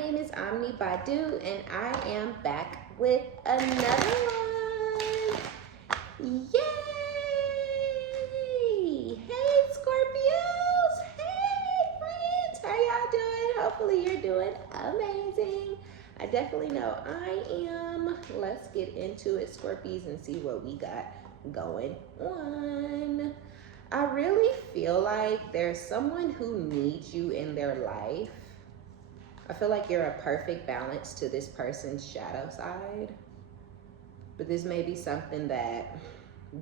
name is OmniBadu, and I am back with another one. Yay! Hey, Scorpios! Hey, friends! How y'all doing? Hopefully you're doing amazing. I definitely know I am. Let's get into it, Scorpies, and see what we got going on. I really feel like there's someone who needs you in their life. I feel like you're a perfect balance to this person's shadow side. But this may be something that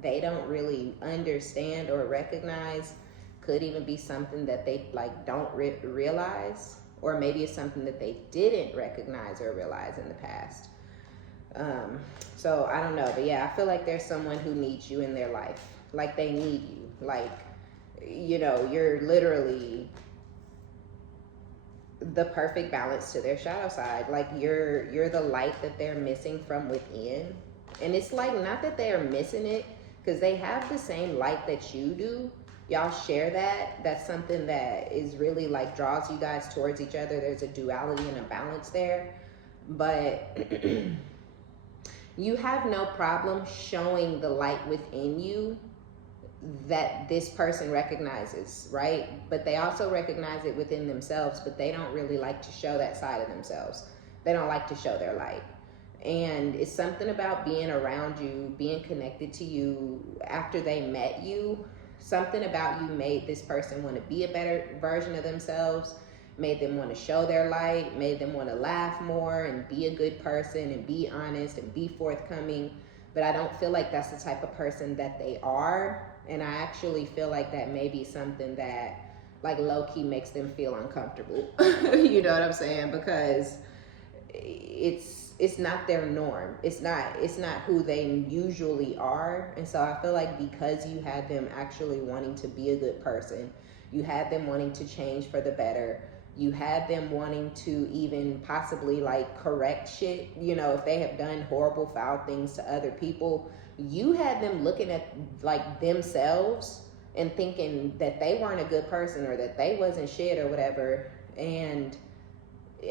they don't really understand or recognize. Could even be something that they don't realize. Or maybe it's something that they didn't recognize or realize in the past. So I don't know. But yeah, I feel like there's someone who needs you in their life. Like they need you. Like, you know, you're literally the perfect balance to their shadow side. Like you're the light that they're missing from within. And it's like, not that they are missing it, because they have the same light that you do. Y'all share that. That's something that is really like draws you guys towards each other. There's a duality and a balance there. But you have no problem showing the light within you that this person recognizes, right? But they also recognize it within themselves, but they don't really like to show that side of themselves. They don't like to show their light. And it's something about being around you, being connected to you after they met you. Something about you made this person want to be a better version of themselves, made them want to show their light, made them want to laugh more and be a good person and be honest and be forthcoming. But I don't feel like that's the type of person that they are. And I actually feel like that may be something that like low-key makes them feel uncomfortable. You know what I'm saying? Because it's not their norm. It's not who they usually are. And so I feel like because you had them actually wanting to be a good person, you had them wanting to change for the better, you had them wanting to even possibly like correct shit, you know, if they have done horrible, foul things to other people, you had them looking at like themselves and thinking that they weren't a good person or that they wasn't shit or whatever. And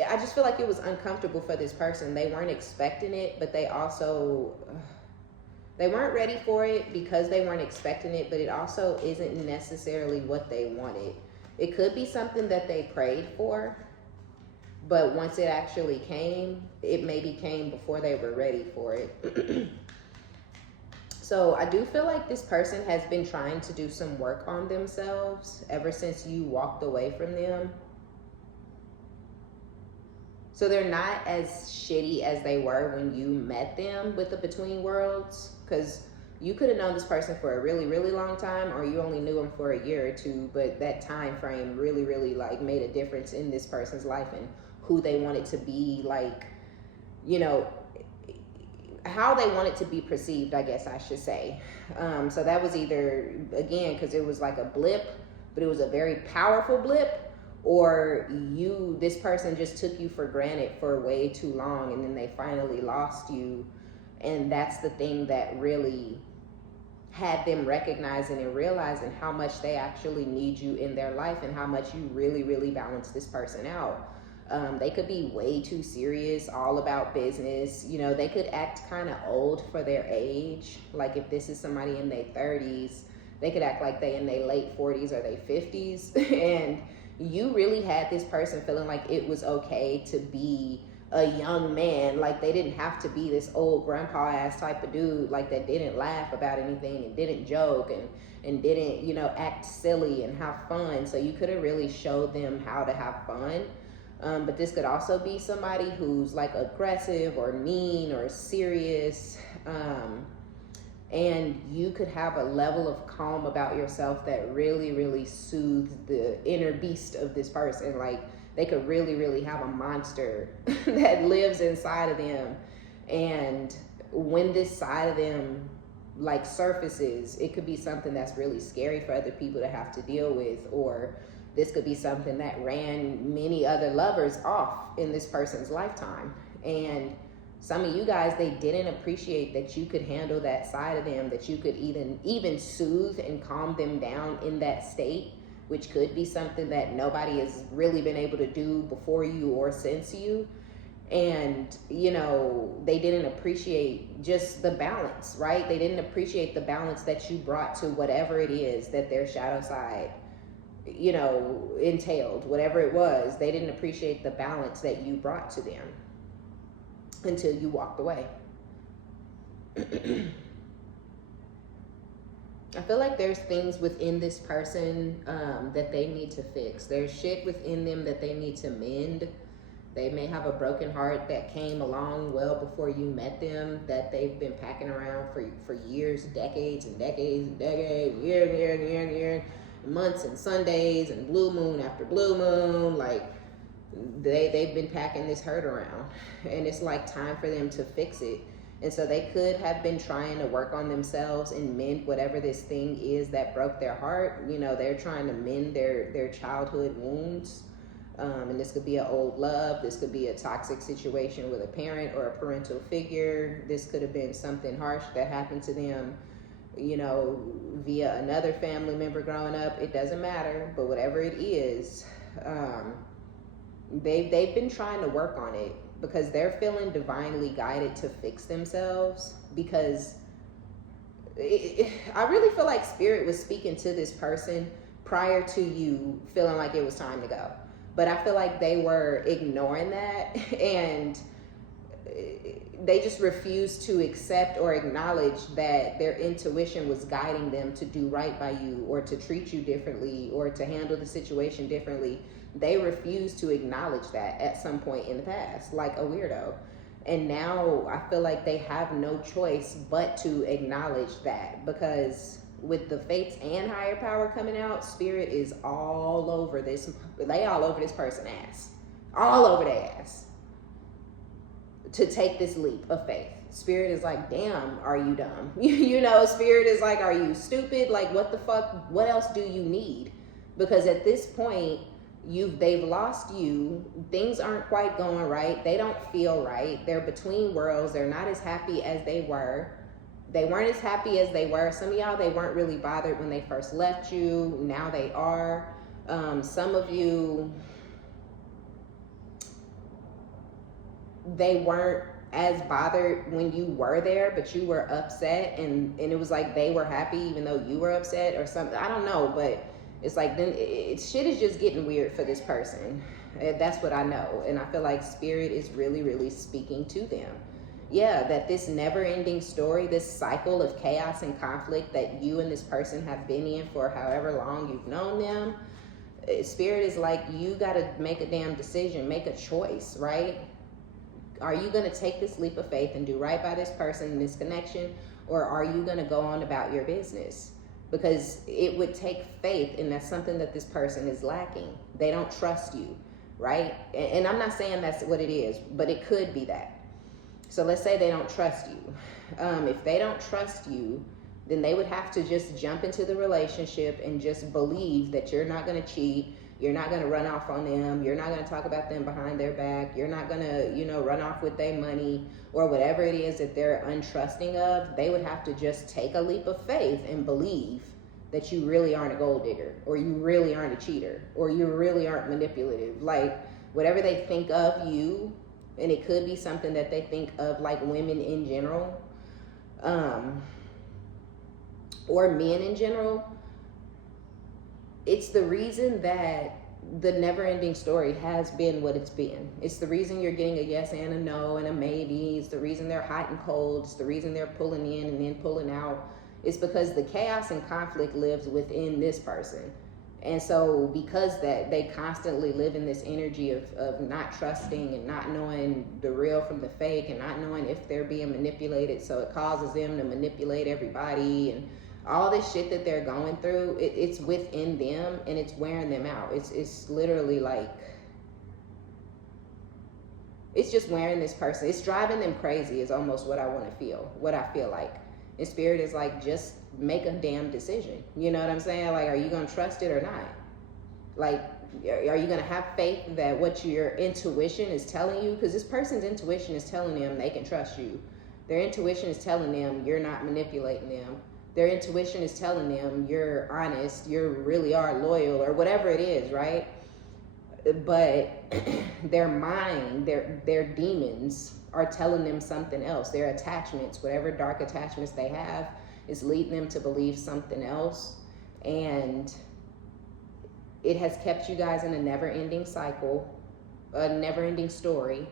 I just feel like it was uncomfortable for this person. They weren't expecting it, but they also, they weren't ready for it because they weren't expecting it, but it also isn't necessarily what they wanted. It could be something that they prayed for, but once it actually came, it maybe came before they were ready for it. So I do feel like this person has been trying to do some work on themselves ever since you walked away from them. So they're not as shitty as they were when you met them with the Between Worlds, because you could have known this person for a really, really long time, or you only knew them for a year or two, but that time frame really, really like made a difference in this person's life and who they wanted to be, like, you know, how they wanted to be perceived, I guess I should say. So that was either, again, because it was like a blip, but it was a very powerful blip, or this person just took you for granted for way too long, and then they finally lost you. And that's the thing that really had them recognizing and realizing how much they actually need you in their life and how much you really, really balance this person out. They could be way too serious, all about business. You know, they could act kind of old for their age. Like if this is somebody in their 30s, they could act like they in their late 40s or their 50s. And you really had this person feeling like it was okay to be a young man. Like they didn't have to be this old grandpa ass type of dude, like that didn't laugh about anything and didn't joke and didn't, you know, act silly and have fun. So you could have really showed them how to have fun. But this could also be somebody who's like aggressive or mean or serious. And you could have a level of calm about yourself that really, really soothes the inner beast of this person. Like they could really, really have a monster that lives inside of them. And when this side of them like surfaces, it could be something that's really scary for other people to have to deal with, or this could be something that ran many other lovers off in this person's lifetime. And some of you guys, they didn't appreciate that you could handle that side of them, that you could even soothe and calm them down in that state. which could be something that nobody has really been able to do before you or since you. And, you know, they didn't appreciate just the balance, right? They didn't appreciate the balance that you brought to whatever it is that their shadow side, you know, entailed, whatever it was. They didn't appreciate the balance that you brought to them until you walked away. I feel like there's things within this person that they need to fix. There's shit within them that they need to mend. They may have a broken heart that came along well before you met them, that they've been packing around for years, decades and decades and decades, years and years and years and years, months and Sundays and blue moon after blue moon. Like, they've been packing this hurt around, and it's like time for them to fix it. And so they could have been trying to work on themselves and mend whatever this thing is that broke their heart. You know, they're trying to mend their childhood wounds. And this could be an old love. This could be a toxic situation with a parent or a parental figure. This could have been something harsh that happened to them, you know, via another family member growing up. It doesn't matter, but whatever it is, they've been trying to work on it because they're feeling divinely guided to fix themselves. Because I really feel like Spirit was speaking to this person prior to you feeling like it was time to go. But I feel like they were ignoring that, and they just refused to accept or acknowledge that their intuition was guiding them to do right by you, or to treat you differently, or to handle the situation differently. They refused to acknowledge that at some point in the past, like a weirdo. And now I feel like they have no choice but to acknowledge that, because with the fates and higher power coming out, Spirit is all over this. They all over this person's ass. All over their ass. To take this leap of faith. Spirit is like, damn, are you dumb? You know, Spirit is like, are you stupid? Like, what the fuck? What else do you need? Because at this point, they've lost you. Things aren't quite going right. They don't feel right. They're between worlds. They're not as happy as they were. They weren't as happy as they were. Some of y'all, they weren't really bothered when they first left you. Now they are. Some of you, they weren't as bothered when you were there, but you were upset, and it was like they were happy even though you were upset or something. I don't know, but it's like then shit is just getting weird for this person. That's what I know. And I feel like Spirit is really, really speaking to them. Yeah, that this never-ending story, this cycle of chaos and conflict that you and this person have been in for however long you've known them, Spirit is like, you got to make a damn decision, make a choice, right? Are you going to take this leap of faith and do right by this person in this connection, or are you going to go on about your business? Because it would take faith, and that's something that this person is lacking. They don't trust you, right? And I'm not saying that's what it is, but it could be that. So let's say they don't trust you. If they don't trust you, then they would have to just jump into the relationship and just believe that you're not going to cheat. You're not going to run off on them. You're not going to talk about them behind their back. You're not going to, you know, run off with their money or whatever it is that they're untrusting of. They would have to just take a leap of faith and believe that you really aren't a gold digger, or you really aren't a cheater, or you really aren't manipulative. Like, whatever they think of you, and it could be something that they think of like women in general, or men in general. It's the reason that the never-ending story has been what it's been. It's the reason you're getting a yes and a no and a maybe. It's the reason they're hot and cold. It's the reason they're pulling in and then pulling out. It's because the chaos and conflict lives within this person. And so because that, they constantly live in this energy of not trusting and not knowing the real from the fake, and not knowing if they're being manipulated. So it causes them to manipulate everybody, and all this shit that they're going through, it's within them, and it's wearing them out. It's literally like, it's just wearing this person. It's driving them crazy is almost what I want to feel, what I feel like. And Spirit is like, just make a damn decision. You know what I'm saying? Like, are you going to trust it or not? Like, are you going to have faith that what your intuition is telling you? Because this person's intuition is telling them they can trust you. Their intuition is telling them you're not manipulating them. Their intuition is telling them you're honest, you really are loyal, or whatever it is, right? But their mind, their demons are telling them something else. Their attachments, whatever dark attachments they have, is leading them to believe something else. And it has kept you guys in a never-ending cycle, a never-ending story.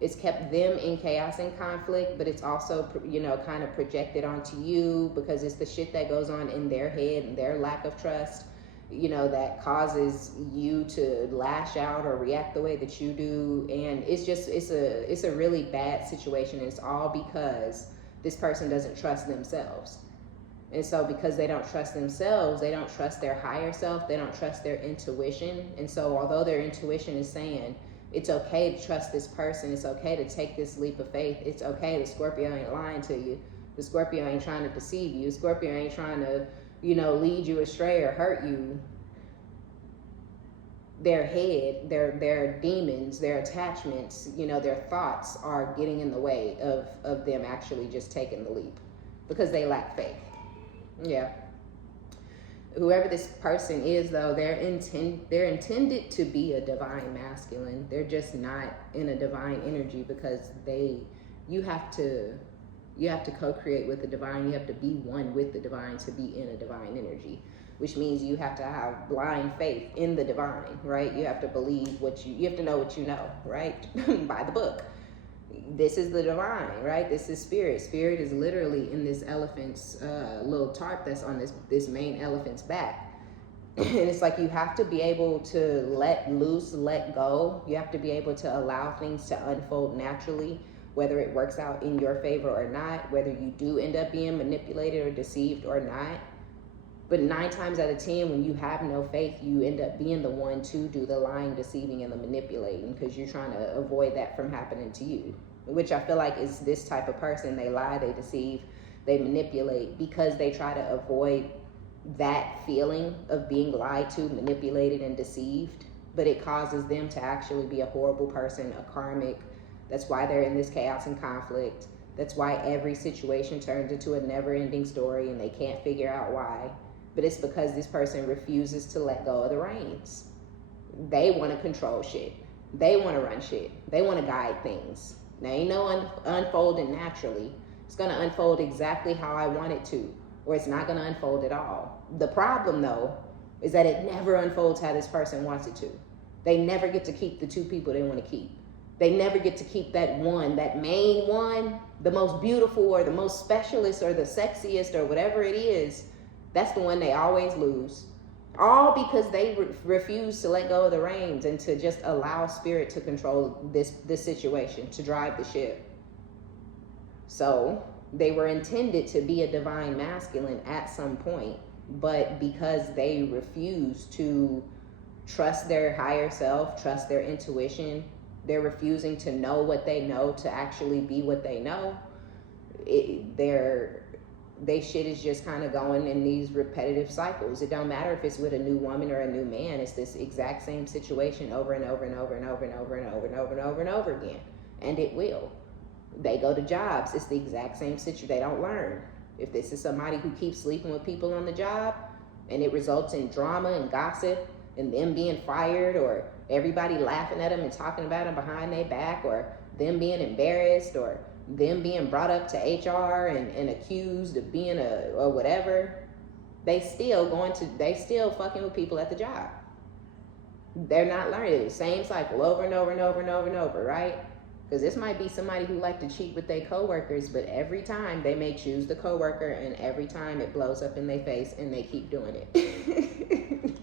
It's kept them in chaos and conflict, but it's also, you know, kind of projected onto you, because it's the shit that goes on in their head and their lack of trust, you know, that causes you to lash out or react the way that you do. And it's just, it's a really bad situation. It's all because this person doesn't trust themselves. And so because they don't trust themselves, they don't trust their higher self, they don't trust their intuition. And so although their intuition is saying, it's okay to trust this person, it's okay to take this leap of faith, it's okay, the Scorpio ain't lying to you, the Scorpio ain't trying to deceive you, Scorpio ain't trying to, you know, lead you astray or hurt you. Their head, their demons, their attachments, you know, their thoughts are getting in the way of them actually just taking the leap, because they lack faith. Yeah. Whoever this person is, though, they're intended to be a divine masculine. They're just not in a divine energy, because you have to co-create with the divine. You have to be one with the divine to be in a divine energy, which means you have to have blind faith in the divine, right? You have to believe you have to know what you know, right? By the book. This is the divine, right? This is spirit. Spirit is literally in this elephant's little tarp that's on this main elephant's back. And it's like you have to be able to let loose, let go. You have to be able to allow things to unfold naturally, whether it works out in your favor or not, whether you do end up being manipulated or deceived or not. But 9 times out of 10, when you have no faith, you end up being the one to do the lying, deceiving, and the manipulating, because you're trying to avoid that from happening to you, which I feel like is this type of person. They lie, they deceive, they manipulate, because they try to avoid that feeling of being lied to, manipulated, and deceived. But it causes them to actually be a horrible person, a karmic. That's why they're in this chaos and conflict. That's why every situation turns into a never-ending story, and they can't figure out why. But it's because this person refuses to let go of the reins. They want to control shit. They want to run shit. They want to guide things. There ain't no unfolding naturally. It's going to unfold exactly how I want it to, or it's not going to unfold at all. The problem, though, is that it never unfolds how this person wants it to. They never get to keep the 2 people they want to keep. They never get to keep that one, that main one, the most beautiful or the most specialist or the sexiest or whatever it is. That's the one they always lose. All because they refuse to let go of the reins and to just allow spirit to control this situation, to drive the ship. So they were intended to be a divine masculine at some point, but because they refuse to trust their higher self, trust their intuition, they're refusing to know what they know, to actually be what they know, they shit is just kind of going in these repetitive cycles. It don't matter if it's with a new woman or a new man. It's this exact same situation over and over and over and over and over and over and over and over and over again. And it will. They go to jobs. It's the exact same situation. They don't learn. If this is somebody who keeps sleeping with people on the job, and it results in drama and gossip and them being fired, or everybody laughing at them and talking about them behind their back, or them being embarrassed, or them being brought up to HR and accused of being or whatever, they still fucking with people at the job. They're not learning. The same cycle over and over and over and over and over, right? Because this might be somebody who like to cheat with their coworkers, but every time they may choose the coworker, and every time it blows up in their face, and they keep doing it.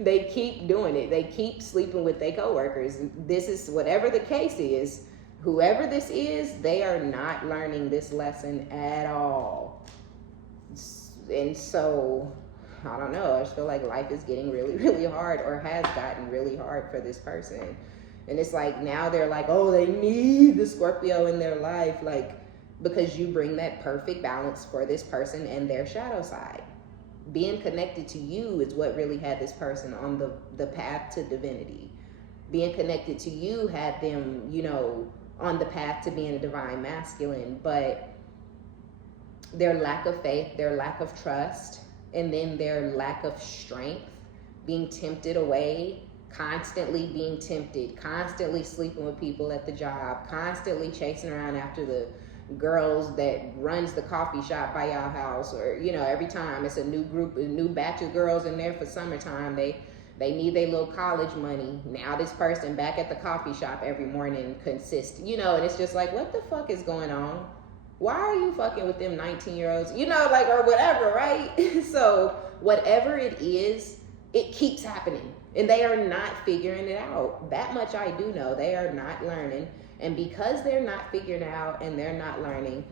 They keep doing it. They keep sleeping with their coworkers. This is, whatever the case is, whoever this is, they are not learning this lesson at all. And so, I don't know, I just feel like life is getting really, really hard, or has gotten really hard for this person. And it's like, now they're like, oh, they need the Scorpio in their life, like, because you bring that perfect balance for this person and their shadow side. Being connected to you is what really had this person on the path to divinity. Being connected to you had them, you know, on the path to being a divine masculine. But their lack of faith, their lack of trust, and then their lack of strength, being tempted away, constantly being tempted, constantly sleeping with people at the job, constantly chasing around after the girls that runs the coffee shop by y'all house, or you know, every time it's a new group, a new batch of girls in there for summertime, they need their little college money. Now this person back at the coffee shop every morning consistent, you know, and it's just like, what the fuck is going on? Why are you fucking with them 19-year-olds, you know, like, or whatever, right? So whatever it is, it keeps happening, and they are not figuring it out. That much I do know. They are not learning, and because they're not figuring it out and they're not learning,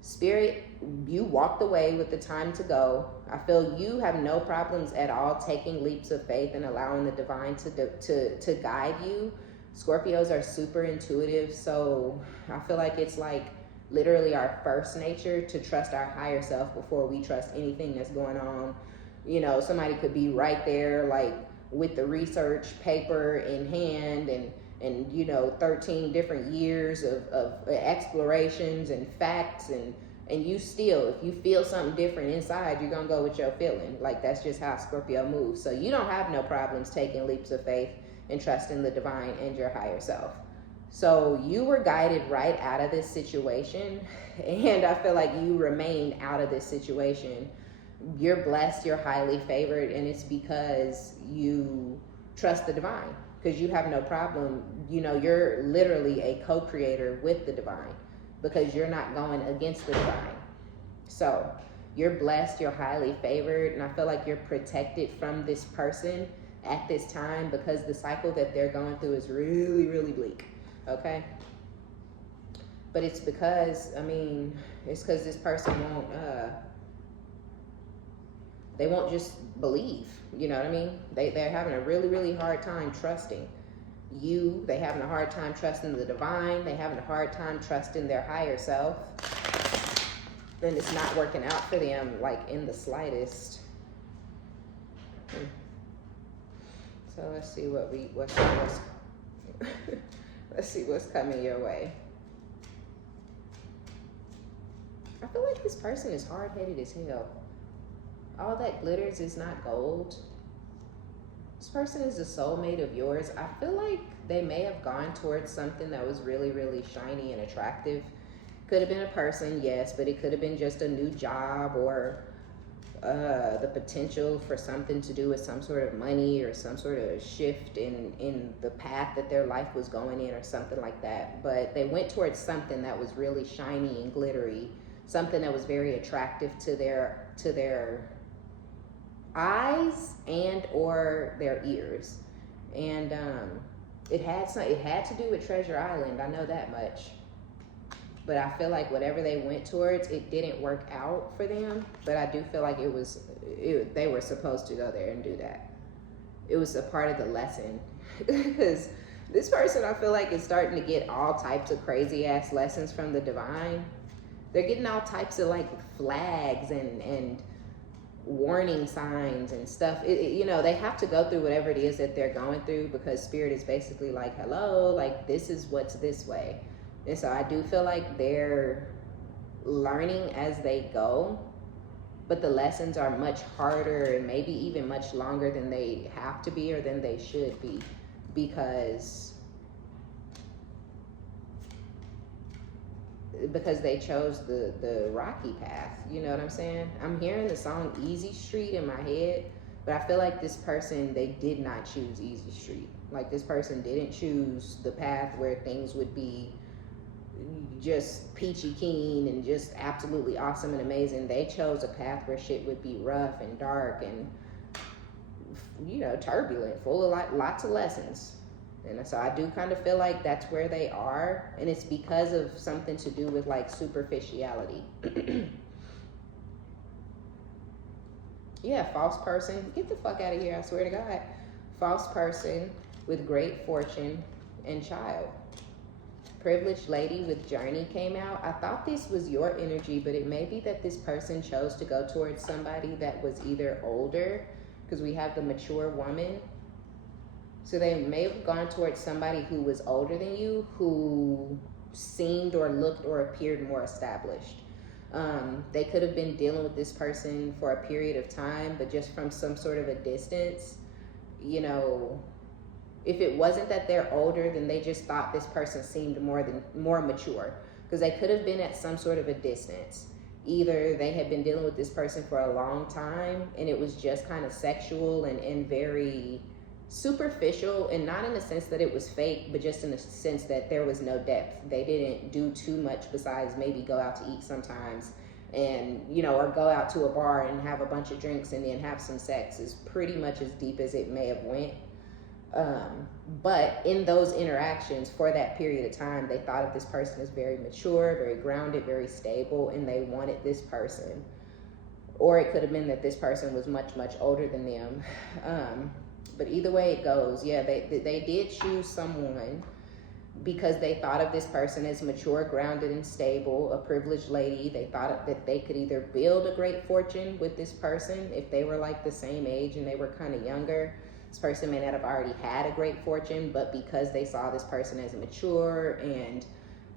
Spirit, you walked away with the time to go. I feel you have no problems at all taking leaps of faith and allowing the divine to guide you. Scorpios are super intuitive, so I feel like it's like literally our first nature to trust our higher self before we trust anything that's going on. You know, somebody could be right there, like with the research paper in hand and you know, 13 different years of explorations and facts, and you still, if you feel something different inside, you're gonna go with your feeling. Like, that's just how Scorpio moves. So you don't have no problems taking leaps of faith and trusting the divine and your higher self. So you were guided right out of this situation, and I feel like you remained out of this situation. You're blessed, you're highly favored, and it's because you trust the divine, because you have no problem. You know, you're literally a co-creator with the divine because you're not going against the divine. So you're blessed, you're highly favored, and I feel like you're protected from this person at this time because the cycle that they're going through is really, really bleak. Okay, but it's because, I mean, it's because this person won't, they won't just believe, you know what I mean? They're having a really, really hard time trusting you. They're having a hard time trusting the divine. They're having a hard time trusting their higher self. And it's not working out for them, like, in the slightest. So let's see what's let's see what's coming your way. I feel like this person is hard-headed as hell. All that glitters is not gold. This person is a soulmate of yours. I feel like they may have gone towards something that was really, really shiny and attractive. Could have been a person, yes, but it could have been just a new job, or the potential for something to do with some sort of money or some sort of shift in the path that their life was going in, or something like that. But they went towards something that was really shiny and glittery, something that was very attractive to their eyes and or their ears. And it had to do with Treasure Island, I know that much. But I feel like whatever they went towards, it didn't work out for them. But I do feel like they were supposed to go there and do that. It was a part of the lesson. Because this person, I feel like, is starting to get all types of crazy ass lessons from the divine. They're getting all types of like flags and warning signs and stuff. You know, they have to go through whatever it is that they're going through, because Spirit is basically like, hello, like, this is what's this way. And so I do feel like they're learning as they go, but the lessons are much harder and maybe even much longer than they have to be or than they should be, because they chose the rocky path. You know what I'm saying? I'm hearing the song Easy Street in my head, but I feel like this person, they did not choose Easy Street. Like, this person didn't choose the path where things would be just peachy keen and just absolutely awesome and amazing. They chose a path where shit would be rough and dark and, you know, turbulent, full of lots of lessons. And so I do kind of feel like that's where they are, and it's because of something to do with like superficiality. Yeah, false person. Get the fuck out of here, I swear to God. False person with great fortune and child. Privileged lady with journey came out. I thought this was your energy, but it may be that this person chose to go towards somebody that was either older, because we have the mature woman. So they may have gone towards somebody who was older than you, who seemed or looked or appeared more established. They could have been dealing with this person for a period of time, but just from some sort of a distance. You know, if it wasn't that they're older, then they just thought this person seemed more mature, because they could have been at some sort of a distance. Either they had been dealing with this person for a long time and it was just kind of sexual and very superficial, and not in the sense that it was fake, but just in the sense that there was no depth. They didn't do too much besides maybe go out to eat sometimes, and, you know, or go out to a bar and have a bunch of drinks and then have some sex. Is pretty much as deep as it may have went. But in those interactions for that period of time, they thought of this person as very mature, very grounded, very stable, and they wanted this person. Or it could have been that this person was much, much older than them. But either way it goes, yeah, they did choose someone because they thought of this person as mature, grounded, and stable, a privileged lady. They thought that they could either build a great fortune with this person if they were like the same age and they were kind of younger. This person may not have already had a great fortune, but because they saw this person as mature and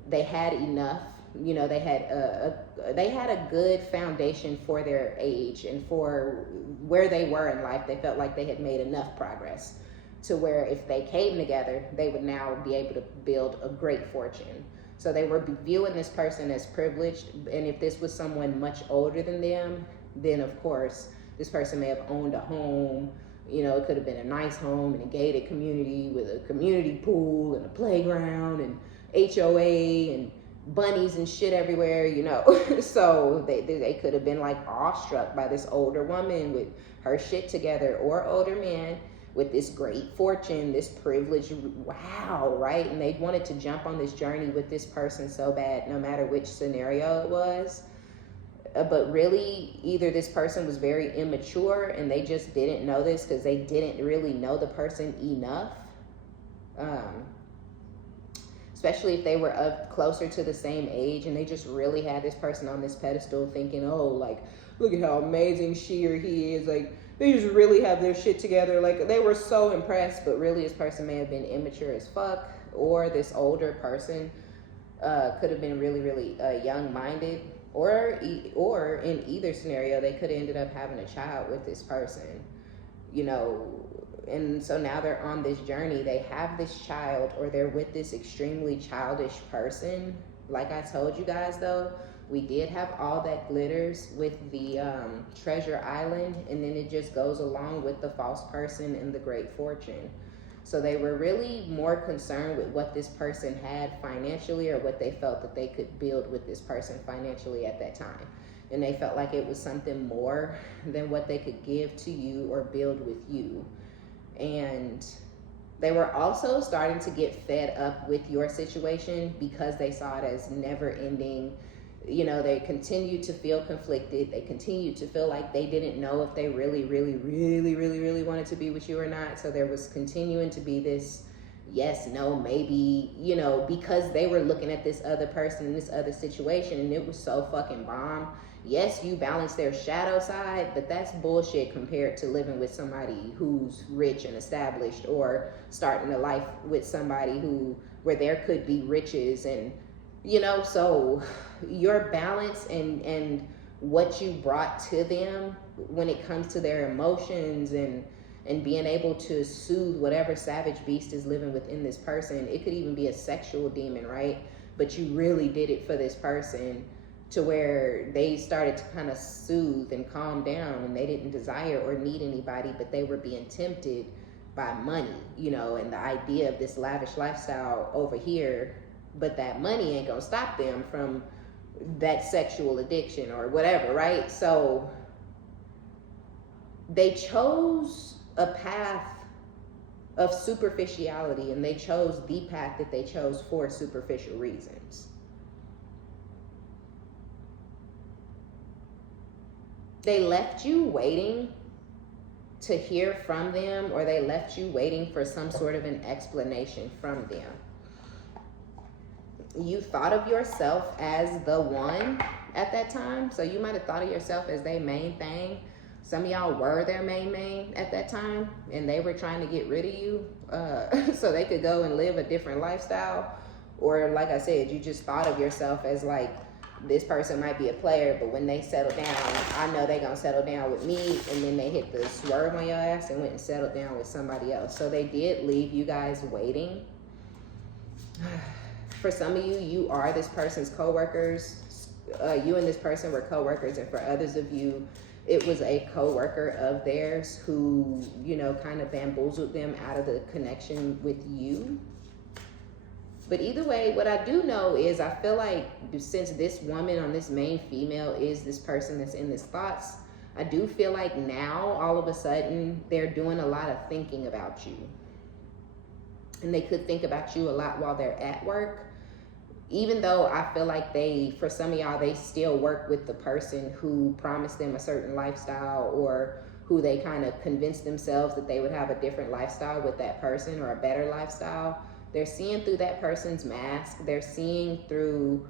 they had enough, you know, they had a good foundation for their age and for where they were in life. They felt like they had made enough progress to where if they came together, they would now be able to build a great fortune. So they were viewing this person as privileged, and if this was someone much older than them, then of course this person may have owned a home. You know, it could have been a nice home in a gated community with a community pool and a playground and HOA and bunnies and shit everywhere, you know. So they could have been like awestruck by this older woman with her shit together, or older man with this great fortune, this privilege. Wow, right? And they wanted to jump on this journey with this person so bad, no matter which scenario it was. But really, either this person was very immature and they just didn't know this because they didn't really know the person enough. Especially if they were up closer to the same age and they just really had this person on this pedestal thinking, oh, like, look at how amazing she or he is. Like, they just really have their shit together. Like, they were so impressed, but really this person may have been immature as fuck, or this older person could have been really, really young-minded. Or in either scenario, they could have ended up having a child with this person, you know. And so now they're on this journey. They have this child, or they're with this extremely childish person. Like I told you guys, though, we did have all that glitters with the treasure island, and then it just goes along with the false person and the great fortune. So they were really more concerned with what this person had financially, or what they felt that they could build with this person financially at that time. And they felt like it was something more than what they could give to you or build with you. And they were also starting to get fed up with your situation because they saw it as never ending. You know, they continued to feel conflicted. They continued to feel like they didn't know if they really wanted to be with you or not. So there was continuing to be this yes, no, maybe, you know, because they were looking at this other person in this other situation and it was so fucking bomb. Yes, you balance their shadow side, but that's bullshit compared to living with somebody who's rich and established, or starting a life with somebody where there could be riches and, you know. So your balance and what you brought to them when it comes to their emotions and being able to soothe whatever savage beast is living within this person. It could even be a sexual demon, right? But you really did it for this person to where they started to kind of soothe and calm down, and they didn't desire or need anybody, but they were being tempted by money, you know, and the idea of this lavish lifestyle over here. But that money ain't gonna stop them from that sexual addiction or whatever, right? So they chose a path of superficiality, and they chose the path that they chose for superficial reasons. They left you waiting to hear from them, or they left you waiting for some sort of an explanation from them. You thought of yourself as the one at that time, so you might have thought of yourself as their main thing. Some of y'all were their main at that time, and they were trying to get rid of you so they could go and live a different lifestyle. Or like I said, you just thought of yourself as like this person might be a player, but when they settle down, I know they're gonna settle down with me. And then they hit the swerve on your ass and went and settled down with somebody else. So they did leave you guys waiting. For some of you, you are this person's co-workers. You and this person were co-workers, and for others of you, it was a co-worker of theirs who, you know, kind of bamboozled them out of the connection with you. But either way, what I do know is I feel like since this woman on this main female is this person that's in this thoughts, I do feel like now all of a sudden they're doing a lot of thinking about you. And they could think about you a lot while they're at work. Even though I feel like for some of y'all, they still work with the person who promised them a certain lifestyle, or who they kind of convinced themselves that they would have a different lifestyle with that person, or a better lifestyle. They're seeing through that person's mask. They're seeing through,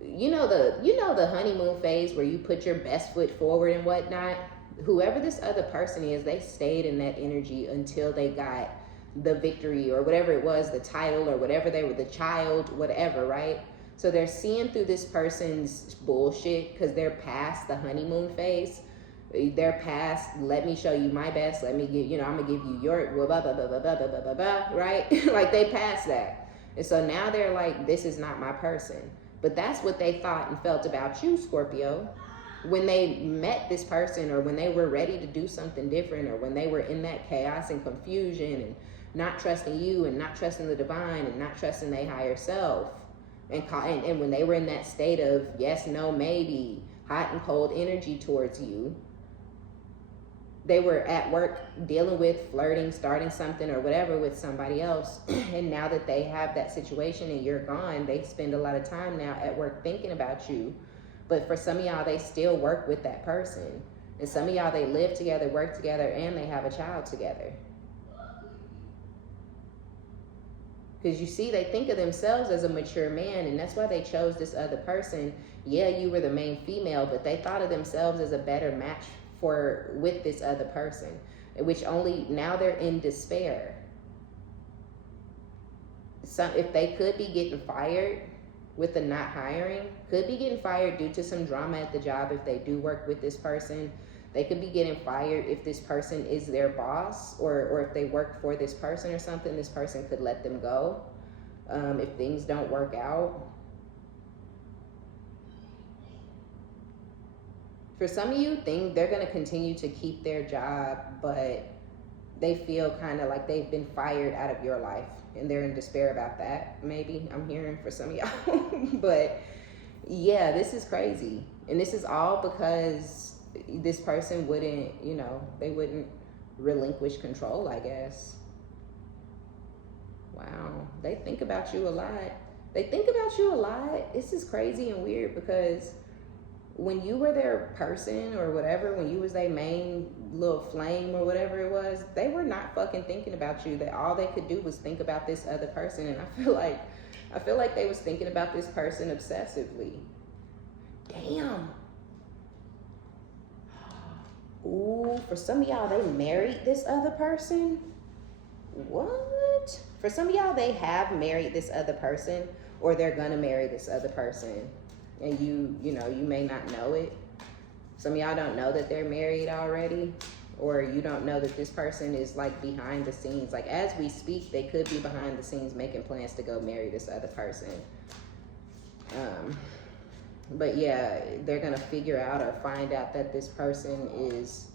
you know the honeymoon phase where you put your best foot forward and whatnot. Whoever this other person is, they stayed in that energy until they got the victory, or whatever it was, the title, or whatever they were, the child, whatever, right? So they're seeing through this person's bullshit because they're past the honeymoon phase. They're past, let me show you my best, let me give, you know, I'm gonna give you your blah blah blah blah blah blah blah blah blah, right? Like they passed that. And so now they're like, this is not my person. But that's what they thought and felt about you, Scorpio. When they met this person, or when they were ready to do something different, or when they were in that chaos and confusion and not trusting you, and not trusting the divine, and not trusting their higher self, and when they were in that state of yes, no, maybe, hot and cold energy towards you, they were at work dealing with flirting, starting something or whatever with somebody else. And now that they have that situation and you're gone, they spend a lot of time now at work thinking about you. But for some of y'all, they still work with that person. And some of y'all, they live together, work together, and they have a child together. Because you see, they think of themselves as a mature man, and that's why they chose this other person. Yeah, you were the main female, but they thought of themselves as a better match with this other person, which only now they're in despair. So if they could be getting fired with the not hiring, could be getting fired due to some drama at the job if they do work with this person. They could be getting fired if this person is their boss, or if they work for this person or something. This person could let them go if things don't work out. For some of you, they're going to continue to keep their job, but they feel kind of like they've been fired out of your life, and they're in despair about that. Maybe I'm hearing for some of y'all. But yeah, this is crazy. And this is all because this person wouldn't, you know, they wouldn't relinquish control, I guess. Wow. They think about you a lot. They think about you a lot. This is crazy and weird, because when you were their person or whatever, when you was their main little flame or whatever it was, they were not fucking thinking about you. That all they could do was think about this other person. And I feel like they was thinking about this person obsessively. Damn. Ooh, for some of y'all, they married this other person. What? For some of y'all, they have married this other person, or they're gonna marry this other person. And you know, you may not know it. Some of y'all don't know that they're married already, or you don't know that this person is like behind the scenes. Like as we speak, they could be behind the scenes making plans to go marry this other person. But yeah, they're gonna figure out or find out that this person is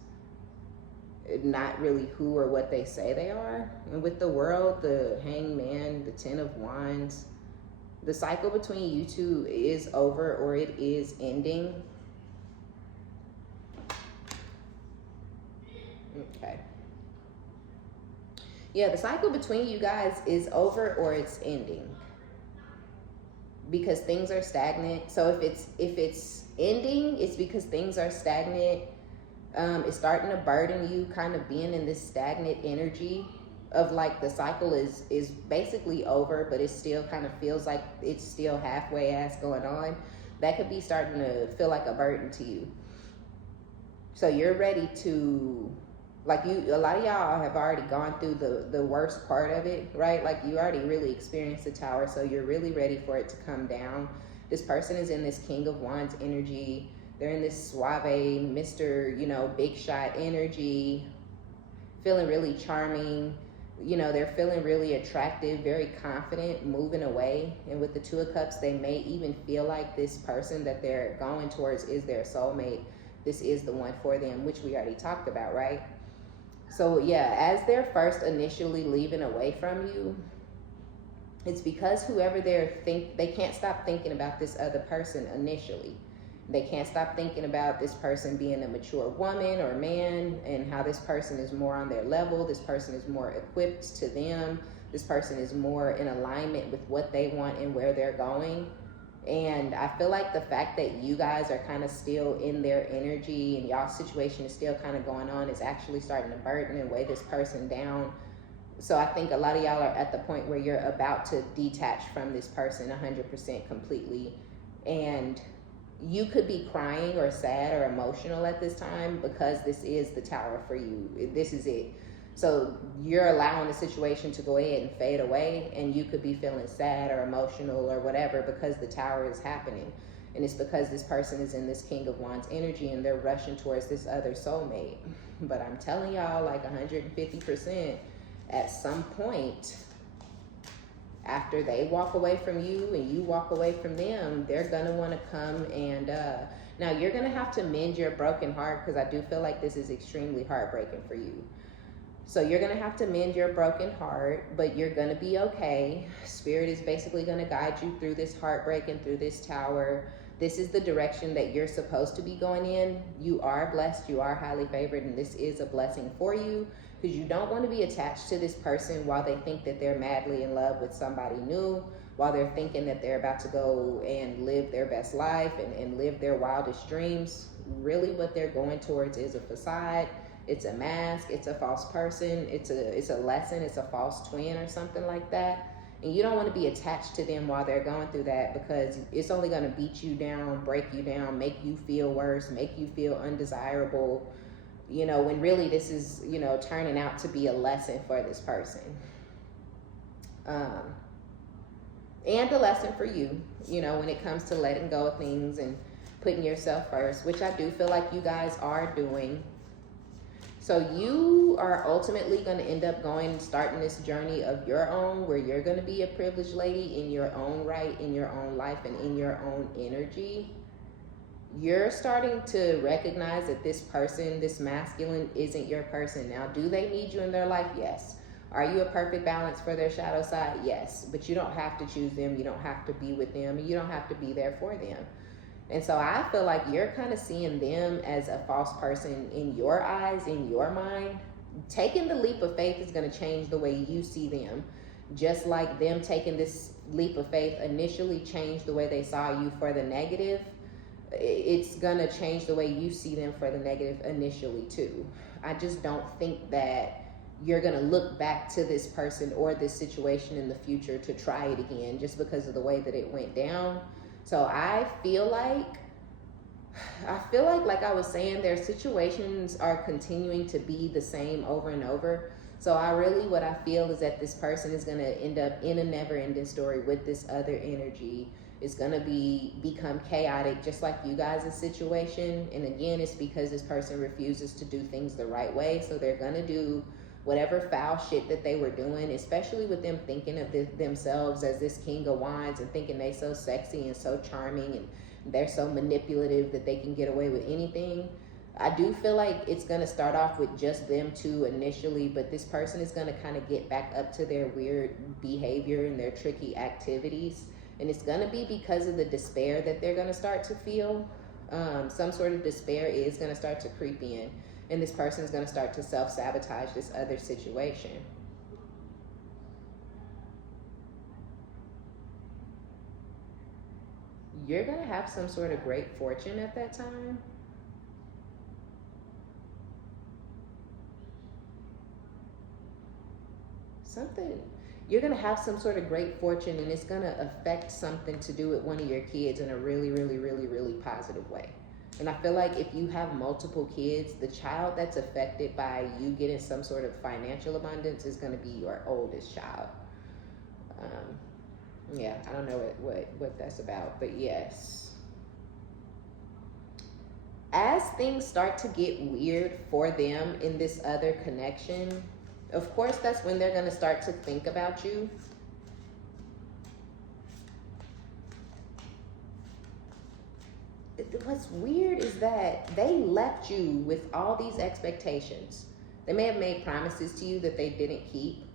not really who or what they say they are. And with the world, the hangman, the 10 of wands, the cycle between you two is over, or it is ending. Okay. Yeah, the cycle between you guys is over, or it's ending, because things are stagnant. So if it's ending, it's because things are stagnant. It's starting to burden you, kind of being in this stagnant energy of like the cycle is basically over, but it still kind of feels like it's still halfway ass going on. That could be starting to feel like a burden to you. So you're ready to, like, a lot of y'all have already gone through the worst part of it, right? Like you already really experienced the tower, so you're really ready for it to come down This person is in this King of Wands energy. They're in this suave, Mr., you know, big shot energy, feeling really charming. You know, they're feeling really attractive, very confident, moving away. And with the Two of Cups, they may even feel like this person that they're going towards is their soulmate. This is the one for them, which we already talked about, right? So yeah, as they're first initially leaving away from you, it's because whoever they can't stop thinking about this other person initially. They can't stop thinking about this person being a mature woman or man, and how this person is more on their level. This person is more equipped to them. This person is more in alignment with what they want and where they're going. And I feel like the fact that you guys are kind of still in their energy and y'all's situation is still kind of going on is actually starting to burden and weigh this person down. So I think a lot of y'all are at the point where you're about to detach from this person 100% completely. And you could be crying or sad or emotional at this time because this is the Tower for you. This is it. So you're allowing the situation to go ahead and fade away, and you could be feeling sad or emotional or whatever because the Tower is happening. And it's because this person is in this King of Wands energy and they're rushing towards this other soulmate. But I'm telling y'all, like 150%, at some point, after they walk away from you and you walk away from them, they're gonna want to come and now you're gonna have to mend your broken heart, because I do feel like this is extremely heartbreaking for you. So you're gonna have to mend your broken heart, but you're gonna be okay. Spirit is basically gonna guide you through this heartbreak and through this Tower. This is the direction that you're supposed to be going in. You are blessed, you are highly favored, and this is a blessing for you, because you don't want to be attached to this person while they think that they're madly in love with somebody new, while they're thinking that they're about to go and live their best life and live their wildest dreams. Really what they're going towards is a facade. It's a mask, it's a false person, it's a lesson, it's a false twin or something like that. And you don't want to be attached to them while they're going through that, because it's only going to beat you down, break you down, make you feel worse, make you feel undesirable, you know, when really this is, you know, turning out to be a lesson for this person. And a lesson for you, you know, when it comes to letting go of things and putting yourself first, which I do feel like you guys are doing. So you are ultimately going to end up starting this journey of your own, where you're going to be a privileged lady in your own right, in your own life, and in your own energy. You're starting to recognize that this person, this masculine, isn't your person. Now, do they need you in their life? Yes. Are you a perfect balance for their shadow side? Yes. But you don't have to choose them. You don't have to be with them. You don't have to be there for them. And so I feel like you're kind of seeing them as a false person in your eyes, in your mind. Taking the leap of faith is going to change the way you see them. Just like them taking this leap of faith initially changed the way they saw you for the negative, it's going to change the way you see them for the negative initially too. I just don't think that you're going to look back to this person or this situation in the future to try it again just because of the way that it went down. So I feel like I was saying, their situations are continuing to be the same over and over. So what I feel is that this person is going to end up in a never-ending story with this other energy. It's going to become chaotic, just like you guys' situation. And again, it's because this person refuses to do things the right way. So they're going to do whatever foul shit that they were doing, especially with them thinking of themselves as this King of Wands and thinking they so sexy and so charming and they're so manipulative that they can get away with anything. I do feel like it's going to start off with just them two initially, but this person is going to kind of get back up to their weird behavior and their tricky activities. And it's going to be because of the despair that they're going to start to feel. Some sort of despair is going to start to creep in. And this person is going to start to self-sabotage this other situation. You're going to have some sort of great fortune at that time. You're going to have some sort of great fortune, and it's going to affect something to do with one of your kids in a really, really, really, really positive way. And I feel like if you have multiple kids, the child that's affected by you getting some sort of financial abundance is going to be your oldest child. Yeah, I don't know what that's about, but yes. As things start to get weird for them in this other connection, of course, that's when they're going to start to think about you. What's weird is that they left you with all these expectations. They may have made promises to you that they didn't keep.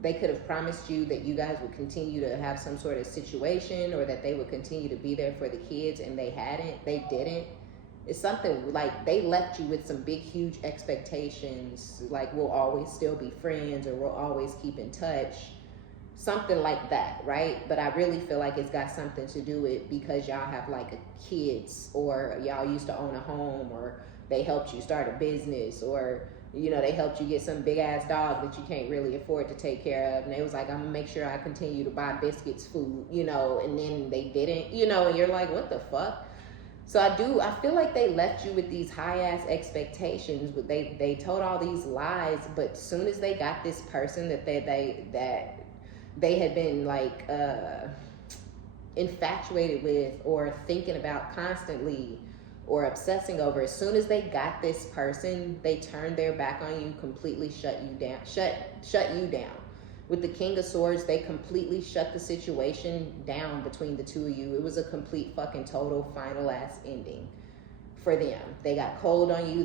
They could have promised you that you guys would continue to have some sort of situation, or that they would continue to be there for the kids, and they didn't. It's something like they left you with some big, huge expectations, like we'll always still be friends, or we'll always keep in touch. Something like that, right? But I really feel like it's got something to do with because y'all have like kids, or y'all used to own a home, or they helped you start a business, or you know, they helped you get some big ass dog that you can't really afford to take care of, and they was like, I'm gonna make sure I continue to buy biscuits, food, you know, and then they didn't, you know, and you're like, what the fuck? So I feel like they left you with these high ass expectations, but they told all these lies, but as soon as they got this person that they had been like infatuated with, or thinking about constantly, or obsessing over, as soon as they got this person, they turned their back on you, completely shut you down. With the King of Swords, they completely shut the situation down between the two of you. It was a complete fucking total final ass ending for them. They got cold on you.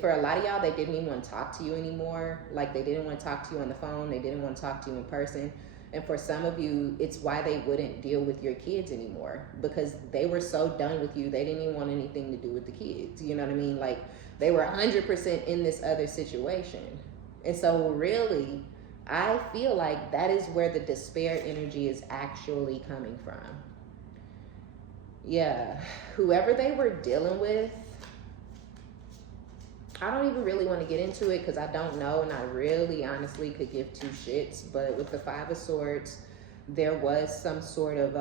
For a lot of y'all, they didn't even want to talk to you anymore. Like, they didn't want to talk to you on the phone. They didn't want to talk to you in person. And for some of you, it's why they wouldn't deal with your kids anymore, because they were so done with you. They didn't even want anything to do with the kids. You know what I mean? Like, they were 100% in this other situation. And so really, I feel like that is where the despair energy is actually coming from. Yeah, whoever they were dealing with, I don't even really want to get into it because I don't know, and I really honestly could give two shits. But with the Five of Swords, there was some sort of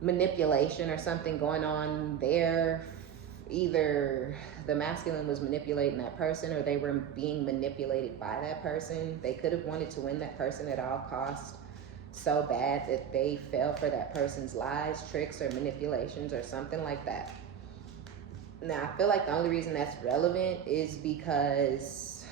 manipulation or something going on there. Either the masculine was manipulating that person, or they were being manipulated by that person. They could have wanted to win that person at all costs so bad that they fell for that person's lies, tricks, or manipulations, or something like that. Now, I feel like the only reason that's relevant is because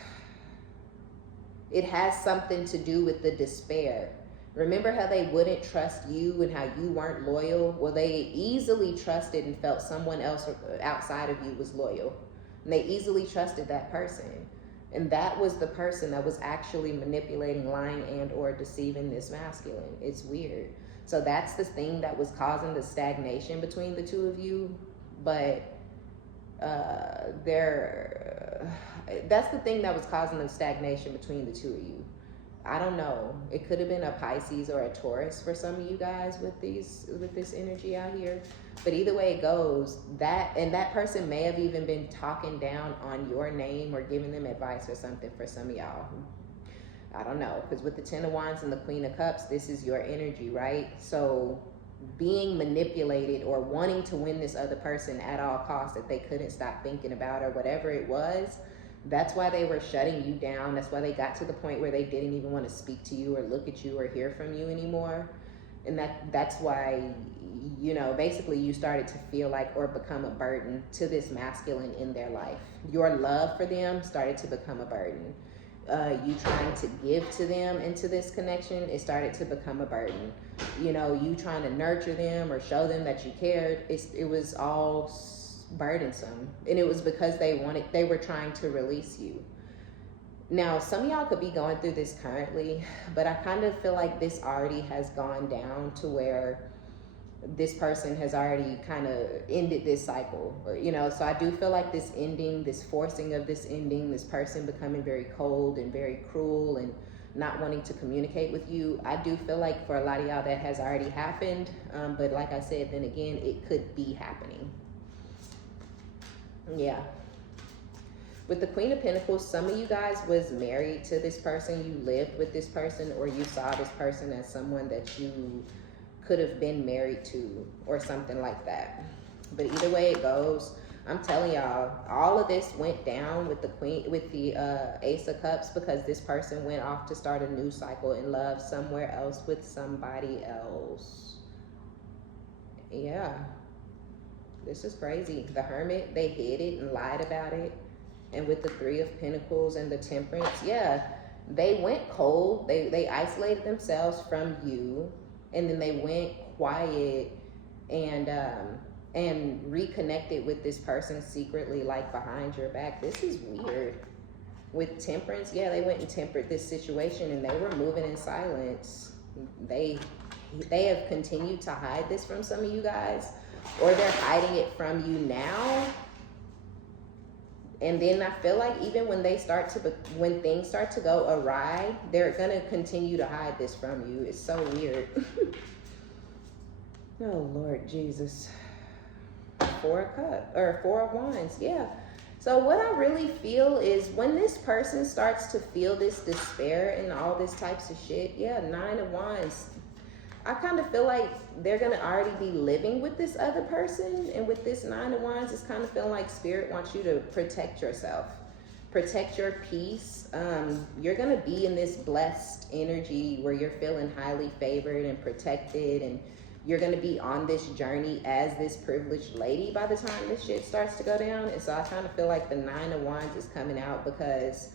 it has something to do with the despair. Remember how they wouldn't trust you and how you weren't loyal? Well, they easily trusted and felt someone else outside of you was loyal. And they easily trusted that person. And that was the person that was actually manipulating, lying, and or deceiving this masculine. It's weird. So that's the thing that was causing the stagnation between the two of you. But that's the thing that was causing the stagnation between the two of you. I don't know. It could have been a Pisces or a Taurus for some of you guys with this energy out here. But either way it goes, that person may have even been talking down on your name or giving them advice or something for some of y'all. I don't know, because with the Ten of Wands and the Queen of Cups, this is your energy, right? So being manipulated or wanting to win this other person at all costs that they couldn't stop thinking about, or whatever it was, that's why they were shutting you down. That's why they got to the point where they didn't even want to speak to you or look at you or hear from you anymore. And that's why, you know, basically you started to feel like, or become a burden to this masculine in their life. Your love for them started to become a burden. You trying to give to them into this connection, it started to become a burden. You know, you trying to nurture them or show them that you cared, it was all burdensome. And it was because they were trying to release you. Now, some of y'all could be going through this currently, but I kind of feel like this already has gone down to where this person has already kind of ended this cycle, you know. So I do feel like this ending, this forcing of this ending, this person becoming very cold and very cruel and not wanting to communicate with you, I do feel like for a lot of y'all that has already happened. But like I said, then again, it could be happening. Yeah. With the Queen of Pentacles, some of you guys was married to this person, you lived with this person, or you saw this person as someone that you could have been married to or something like that. But either way it goes, I'm telling y'all, all of this went down with the Ace of Cups because this person went off to start a new cycle in love somewhere else with somebody else. Yeah. This is crazy. The Hermit, they hid it and lied about it. And with the Three of Pentacles and the Temperance, yeah, they went cold. They isolated themselves from you, and then they went quiet and reconnected with this person secretly, like behind your back. This is weird. With Temperance, yeah, they went and tempered this situation, and they were moving in silence. They have continued to hide this from some of you guys, or they're hiding it from you now. And then I feel like even when things start to go awry, they're gonna continue to hide this from you. It's so weird. Oh Lord Jesus. Four of Wands, yeah. So what I really feel is when this person starts to feel this despair and all this types of shit, yeah, Nine of Wands, I kind of feel like they're going to already be living with this other person. And with this Nine of Wands, it's kind of feeling like Spirit wants you to protect yourself. Protect your peace. You're going to be in this blessed energy where you're feeling highly favored and protected. And you're going to be on this journey as this privileged lady by the time this shit starts to go down. And so I kind of feel like the Nine of Wands is coming out because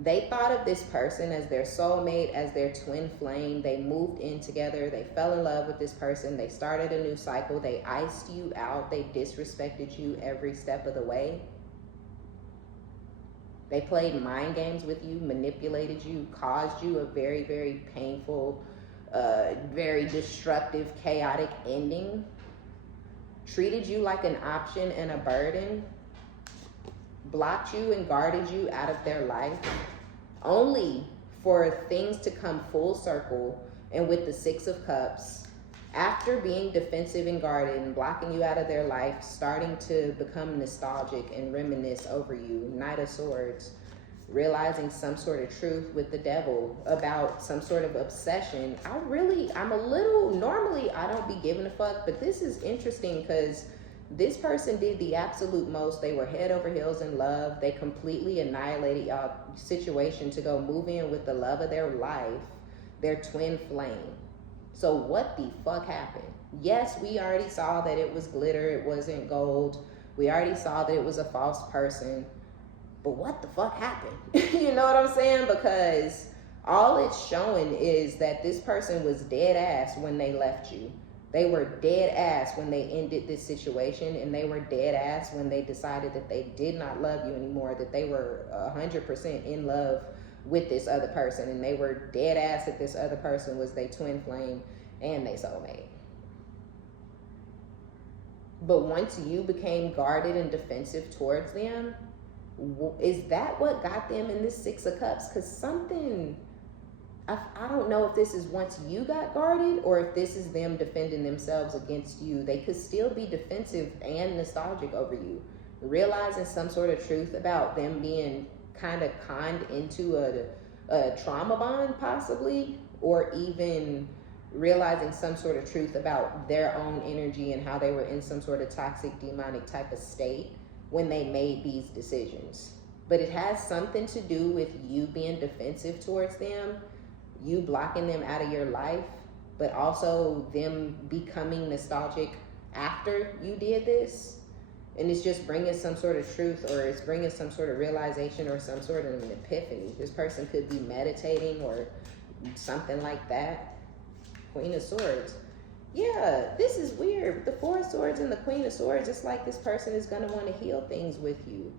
they thought of this person as their soulmate, as their twin flame. They moved in together. They fell in love with this person. They started a new cycle. They iced you out. They disrespected you every step of the way. They played mind games with you, manipulated you, caused you a very, very painful, very destructive, chaotic ending. Treated you like an option and a burden. Blocked you and guarded you out of their life, only for things to come full circle. And with the Six of Cups, after being defensive and guarded and blocking you out of their life, starting to become nostalgic and reminisce over you. Knight of Swords, realizing some sort of truth with the Devil about some sort of obsession. I'm a little, normally I don't be giving a fuck, but this is interesting because this person did the absolute most. They were head over heels in love. They completely annihilated y'all situation to go move in with the love of their life, their twin flame. So what the fuck happened? Yes, we already saw that it was glitter. It wasn't gold. We already saw that it was a false person. But what the fuck happened? You know what I'm saying? Because all it's showing is that this person was dead ass when they left you. They were dead ass when they ended this situation, and they were dead ass when they decided that they did not love you anymore, that they were 100% in love with this other person, and they were dead ass that this other person was their twin flame and their soulmate. But once you became guarded and defensive towards them, is that what got them in this Six of Cups? Because something... I don't know if this is once you got guarded or if this is them defending themselves against you. They could still be defensive and nostalgic over you. Realizing some sort of truth about them being kind of conned into a trauma bond possibly, or even realizing some sort of truth about their own energy and how they were in some sort of toxic, demonic type of state when they made these decisions. But it has something to do with you being defensive towards them, you blocking them out of your life, but also them becoming nostalgic after you did this. And it's just bringing some sort of truth, or it's bringing some sort of realization or some sort of an epiphany. This person could be meditating or something like that. Queen of Swords. Yeah, this is weird. The Four of Swords and the Queen of Swords, it's like this person is going to want to heal things with you.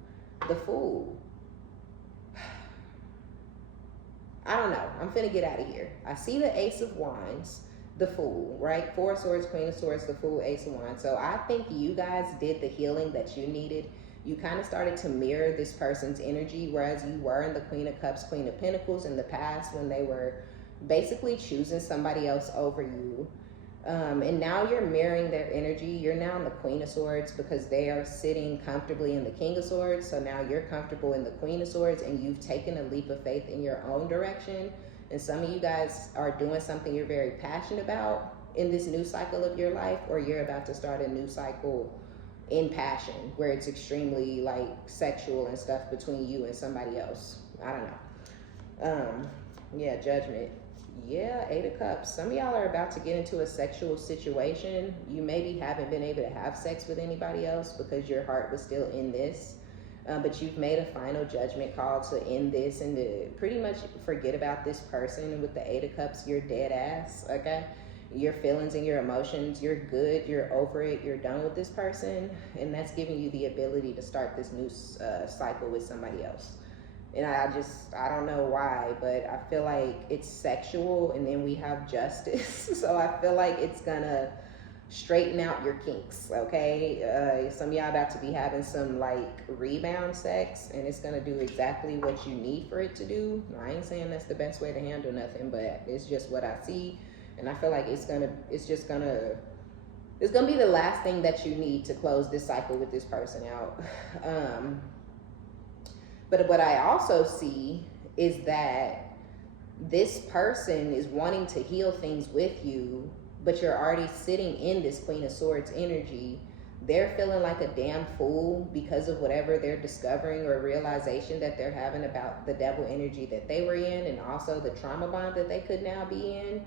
The Fool. I don't know. I'm finna get out of here. I see the Ace of Wands, the Fool, right? Four of Swords, Queen of Swords, the Fool, Ace of Wands. So I think you guys did the healing that you needed. You kind of started to mirror this person's energy, whereas you were in the Queen of Cups, Queen of Pentacles in the past when they were basically choosing somebody else over you. And now you're mirroring their energy. You're now in the Queen of Swords because they are sitting comfortably in the King of Swords. So now you're comfortable in the Queen of Swords, and you've taken a leap of faith in your own direction. And some of you guys are doing something you're very passionate about in this new cycle of your life, or you're about to start a new cycle in passion, where it's extremely like sexual and stuff between you and somebody else. I don't know. Yeah, judgment. Yeah, 8 of Cups. Some of y'all are about to get into a sexual situation. You maybe haven't been able to have sex with anybody else because your heart was still in this. But you've made a final judgment call to end this and to pretty much forget about this person. And with the 8 of Cups, you're dead ass, okay? Your feelings and your emotions, you're good, you're over it, you're done with this person. And that's giving you the ability to start this new cycle with somebody else. And I don't know why, but I feel like it's sexual, and then we have justice. So I feel like it's gonna straighten out your kinks, okay? Some of y'all about to be having some like rebound sex, and it's gonna do exactly what you need for it to do. I ain't saying that's the best way to handle nothing, but it's just what I see. And I feel like it's gonna be the last thing that you need to close this cycle with this person out. But what I also see is that this person is wanting to heal things with you, but you're already sitting in this Queen of Swords energy. They're feeling like a damn fool because of whatever they're discovering or realization that they're having about the devil energy that they were in, and also the trauma bond that they could now be in.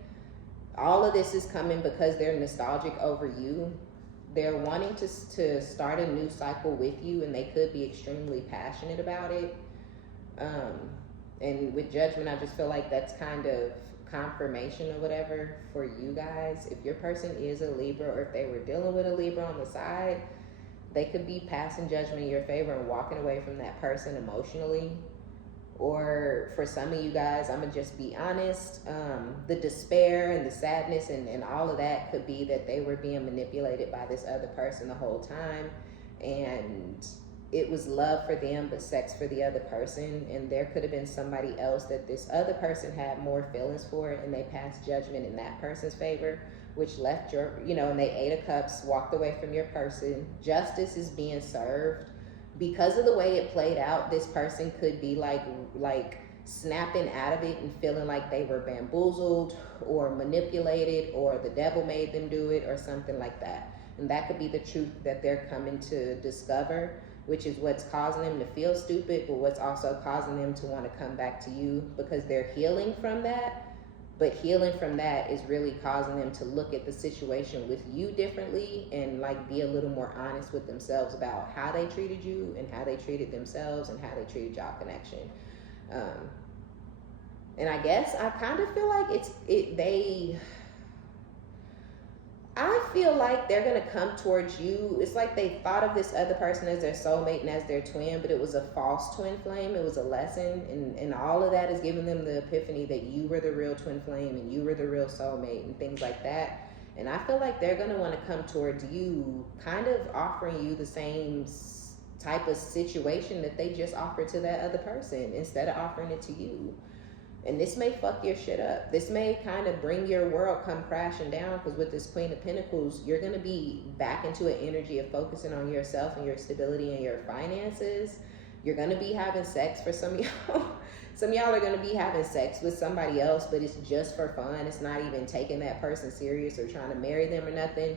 All of this is coming because they're nostalgic over you. They're wanting to start a new cycle with you, and they could be extremely passionate about it. And with judgment, I just feel like that's kind of confirmation or whatever for you guys. If your person is a Libra, or if they were dealing with a Libra on the side, they could be passing judgment in your favor and walking away from that person emotionally. Or for some of you guys, I'm gonna just be honest, the despair and the sadness and all of that could be that they were being manipulated by this other person the whole time, and it was love for them but sex for the other person. And there could have been somebody else that this other person had more feelings for, and they passed judgment in that person's favor, which left your, and they 8 of Cups, walked away from your person. Justice is being served. Because of the way it played out, this person could be like snapping out of it and feeling like they were bamboozled or manipulated, or the devil made them do it, or something like that. And that could be the truth that they're coming to discover, which is what's causing them to feel stupid, but what's also causing them to want to come back to you, because they're healing from that. But healing from that is really causing them to look at the situation with you differently, and like be a little more honest with themselves about how they treated you and how they treated themselves and how they treated y'all connection. And I guess I kind of feel like I feel like they're going to come towards you. It's like they thought of this other person as their soulmate and as their twin, but it was a false twin flame. It was a lesson. And all of that is giving them the epiphany that you were the real twin flame and you were the real soulmate and things like that. And I feel like they're going to want to come towards you, kind of offering you the same type of situation that they just offered to that other person, instead of offering it to you. And this may fuck your shit up. This may kind of bring your world come crashing down, because with this Queen of Pentacles, you're going to be back into an energy of focusing on yourself and your stability and your finances. You're going to be having sex for some of y'all. Some of y'all are going to be having sex with somebody else, but it's just for fun. It's not even taking that person serious or trying to marry them or nothing.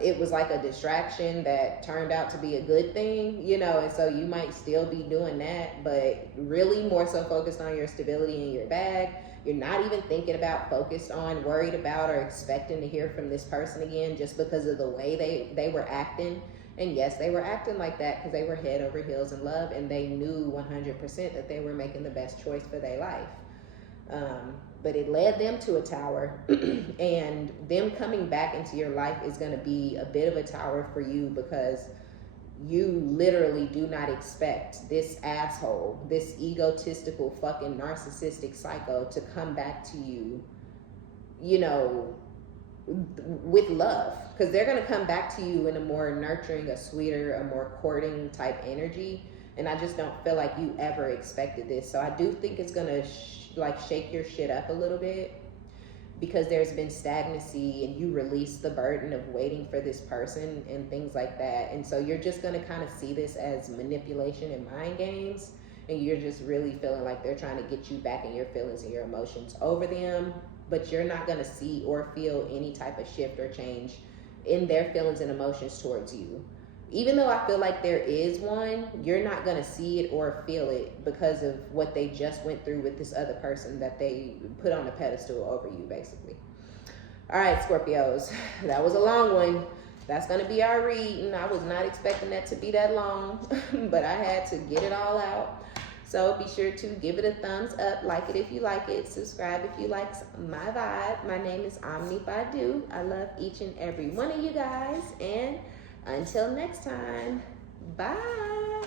It was like a distraction that turned out to be a good thing, and so you might still be doing that, but really more so focused on your stability in your bag. You're not even thinking about, focused on, worried about, or expecting to hear from this person again, just because of the way they were acting. And yes, they were acting like that because they were head over heels in love, and they knew 100% that they were making the best choice for their life. But it led them to a tower, and them coming back into your life is going to be a bit of a tower for you, because you literally do not expect this asshole, this egotistical fucking narcissistic psycho to come back to you, with love, because they're going to come back to you in a more nurturing, a sweeter, a more courting type energy. And I just don't feel like you ever expected this. So I do think it's going to shake your shit up a little bit, because there's been stagnancy and you release the burden of waiting for this person and things like that. And so you're just going to kind of see this as manipulation and mind games, and you're just really feeling like they're trying to get you back in your feelings and your emotions over them, but you're not going to see or feel any type of shift or change in their feelings and emotions towards you. even though I feel like there is one, you're not going to see it or feel it because of what they just went through with this other person that they put on a pedestal over you, basically. All right, Scorpios, that was a long one. That's going to be our reading. I was not expecting that to be that long, but I had to get it all out. So be sure to give it a thumbs up, like it if you like it, subscribe if you like my vibe. My name is OmniBadu. I love each and every one of you guys, and until next time, bye.